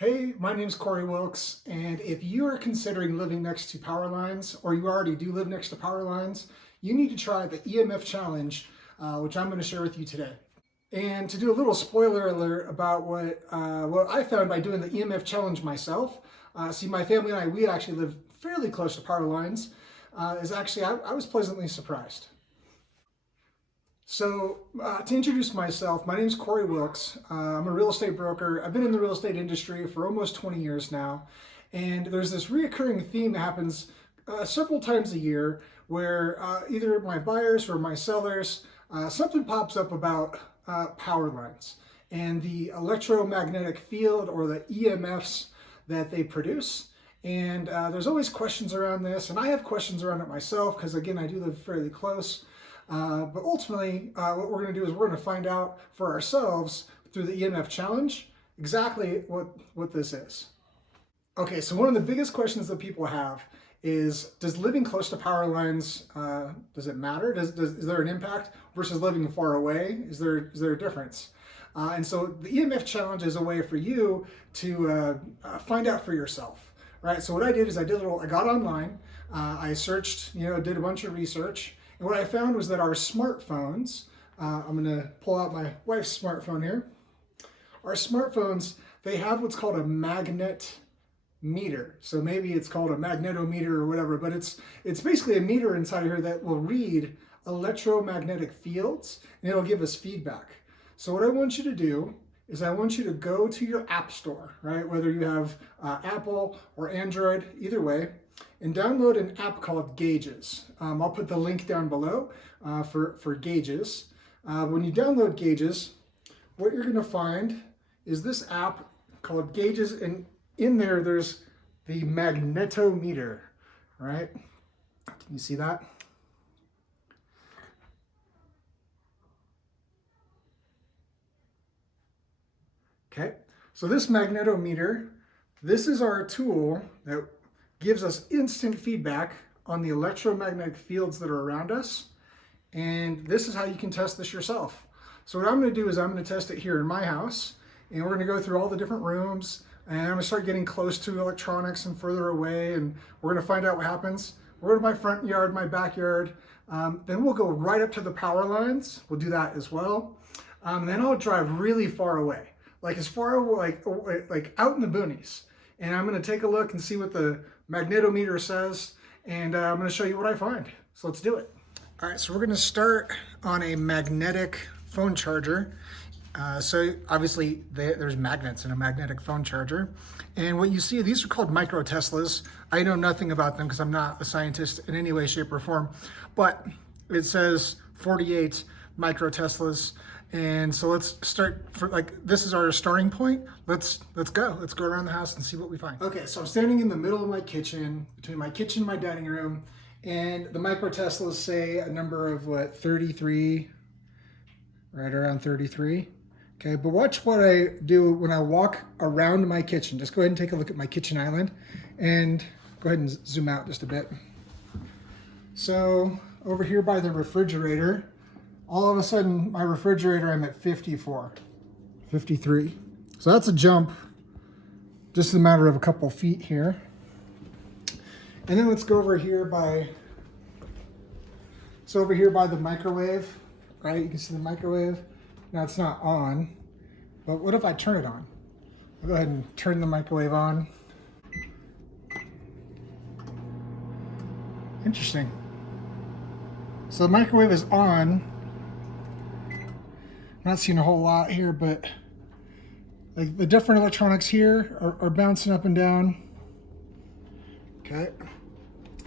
Hey, my name's Cory Wilks, and if you are considering living next to power lines, or you already do live next to power lines, you need to try the EMF challenge, which I'm going to share with you today. And to do a little spoiler alert about what I found by doing the EMF challenge myself, see, my family and I, we actually live fairly close to power lines, is actually, I was pleasantly surprised. So, to introduce myself, my name is Cory Wilks. I'm a real estate broker. I've been in the real estate industry for almost 20 years now. And there's this reoccurring theme that happens several times a year where either my buyers or my sellers, something pops up about power lines and the electromagnetic field or the EMFs that they produce. And there's always questions around this. And I have questions around it myself because, again, I do live fairly close. But ultimately, what we're going to do is we're going to find out for ourselves through the EMF challenge exactly what this is. Okay, so one of the biggest questions that people have is, does living close to power lines, does it matter? Is there an impact versus living far away? Is there a difference? And so the EMF challenge is a way for you to find out for yourself, right? So what I did is I got online, I searched, did a bunch of research. And what I found was that our smartphones, I'm going to pull out my wife's smartphone here. Our smartphones, they have what's called a magnet meter. So maybe it's called a magnetometer or whatever, but it's basically a meter inside of here that will read electromagnetic fields and it'll give us feedback. So what I want you to do is I want you to go to your app store, right? Whether you have Apple or Android, either way, and download an app called Gauges. I'll put the link down below for Gauges. When you download Gauges, what you're going to find is this app called Gauges, and in there's the magnetometer, right? Can you see that? Okay, so this magnetometer, this is our tool that gives us instant feedback on the electromagnetic fields that are around us. And this is how you can test this yourself. So what I'm going to do is I'm going to test it here in my house, and we're going to go through all the different rooms, and I'm going to start getting close to electronics and further away, and we're going to find out what happens. We'll go to my front yard, my backyard, then we'll go right up to the power lines. We'll do that as well. Then I'll drive really far away, like as far away, like out in the boonies. And I'm going to take a look and see what the magnetometer says, and I'm going to show you what I find. So let's do it. All right, so we're going to start on a magnetic phone charger. So obviously there's magnets in a magnetic phone charger. And what you see, these are called micro Teslas. I know nothing about them because I'm not a scientist in any way, shape, or form. But it says 48 micro Teslas. And so let's start this is our starting point. Let's go around the house and see what we find. Okay, so I'm standing in the middle of my kitchen, between my kitchen and my dining room, and the micro Teslas say a number of 33, right around 33. Okay, but watch what I do when I walk around my kitchen. Just go ahead and take a look at my kitchen island and go ahead and zoom out just a bit. So over here by the refrigerator, all of a sudden, my refrigerator, I'm at 54, 53. So that's a jump, just a matter of a couple feet here. And then let's go over here by the microwave, right? You can see the microwave. Now it's not on, but what if I turn it on? I'll go ahead and turn the microwave on. Interesting. So the microwave is on. I'm not seeing a whole lot here, but like the different electronics here are bouncing up and down. Okay.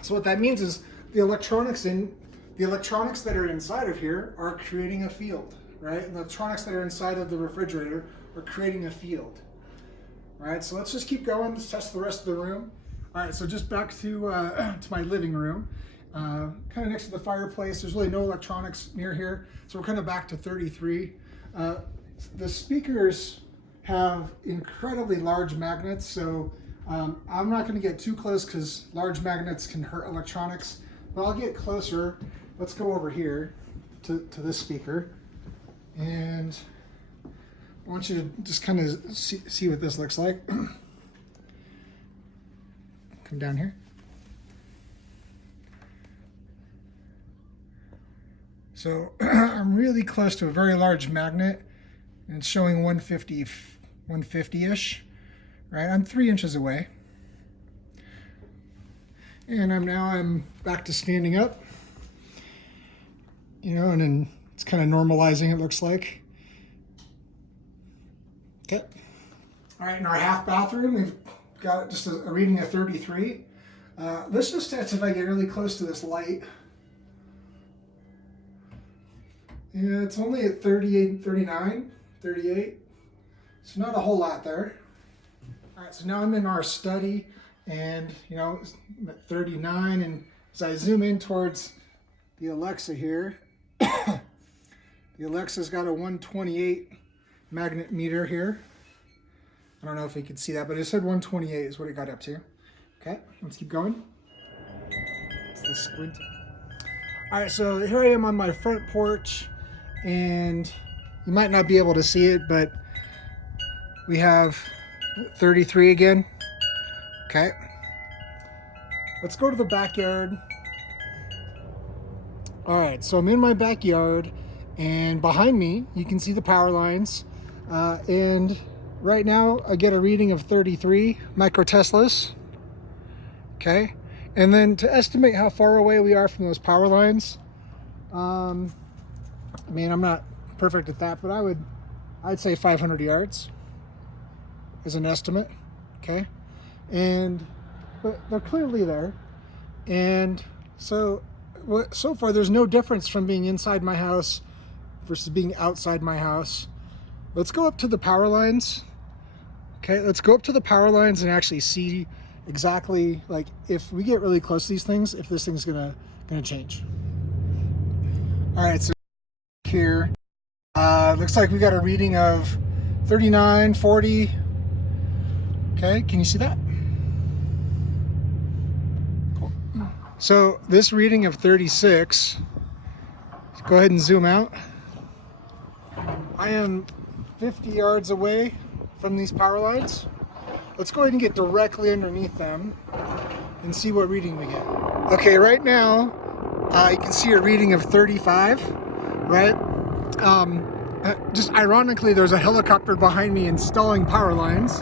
So what that means is the electronics that are inside of here are creating a field, right? And the electronics that are inside of the refrigerator are creating a field. All right, so let's just keep going. Let's test the rest of the room. All right, so just back to my living room. Kind of next to the fireplace. There's really no electronics near here. So we're kind of back to 33. The speakers have incredibly large magnets, so I'm not going to get too close because large magnets can hurt electronics, but I'll get closer. Let's go over here to this speaker, and I want you to just kind of see what this looks like. come down here. So I'm really close to a very large magnet, and it's showing 150-ish, right? I'm 3 inches away. And I'm back to standing up, you know, and then it's kind of normalizing, it looks like. Okay. All right, in our half bathroom, we've got just a reading of 33. Let's just test if I get really close to this light. Yeah, it's only at 38, 39, 38. So not a whole lot there. All right, so now I'm in our study, and you know, I'm at 39, and as I zoom in towards the Alexa here, the Alexa's got a 128 magnet meter here. I don't know if you can see that, but it said 128 is what it got up to. Okay, let's keep going. It's the squint. All right, so here I am on my front porch, and you might not be able to see it, but we have 33 again. Okay. Let's go to the backyard. All right, so I'm in my backyard, and behind me, you can see the power lines. And right now, I get a reading of 33 microteslas. Okay. And then to estimate how far away we are from those power lines, I mean, I'm not perfect at that, but I'd say 500 yards is an estimate. Okay. But they're clearly there. And so far there's no difference from being inside my house versus being outside my house. Let's go up to the power lines. Okay, let's go up to the power lines and actually see exactly, like, if we get really close to these things, if this thing's gonna change. All right, so here, looks like we got a reading of 39, 40. Okay, can you see that? Cool. So this reading of 36, go ahead and zoom out. I am 50 yards away from these power lines. Let's go ahead and get directly underneath them and see what reading we get. Okay, right now, you can see a reading of 35, right? Just ironically, there's a helicopter behind me installing power lines.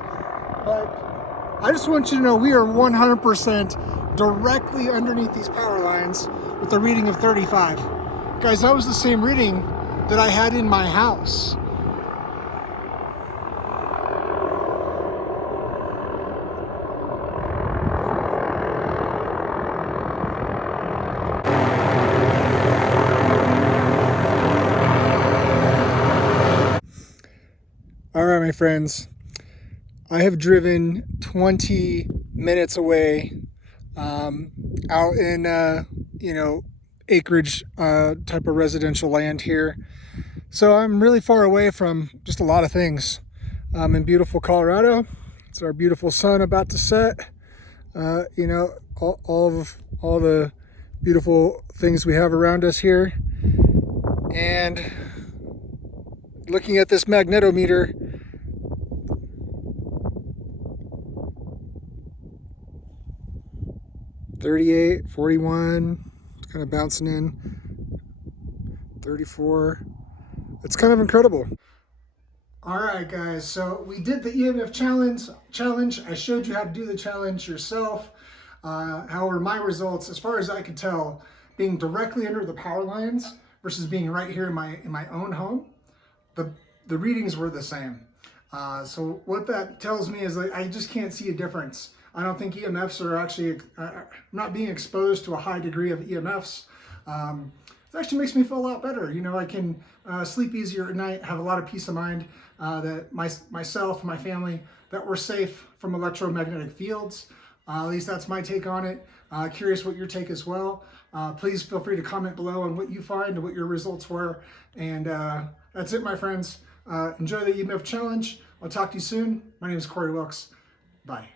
But I just want you to know we are 100% directly underneath these power lines with a reading of 35. Guys, that was the same reading that I had in my house. All right, my friends, I have driven 20 minutes away out in, acreage type of residential land here. So I'm really far away from just a lot of things. I'm in beautiful Colorado. It's our beautiful sun about to set. All the beautiful things we have around us here. And looking at this magnetometer, $38, $41, it's kind of bouncing in, $34. It's kind of incredible. All right, guys, so we did the EMF challenge. I showed you how to do the challenge yourself. However, my results, as far as I could tell, being directly under the power lines versus being right here in my own home, the readings were the same. So what that tells me is that I just can't see a difference. I don't think EMFs are actually not being exposed to a high degree of EMFs. It actually makes me feel a lot better. You know, I can sleep easier at night, have a lot of peace of mind that myself, my family, that we're safe from electromagnetic fields. At least that's my take on it. Curious what your take as well. Please feel free to comment below on what you find and what your results were. And that's it, my friends. Enjoy the EMF challenge. I'll talk to you soon. My name is Cory Wilks. Bye.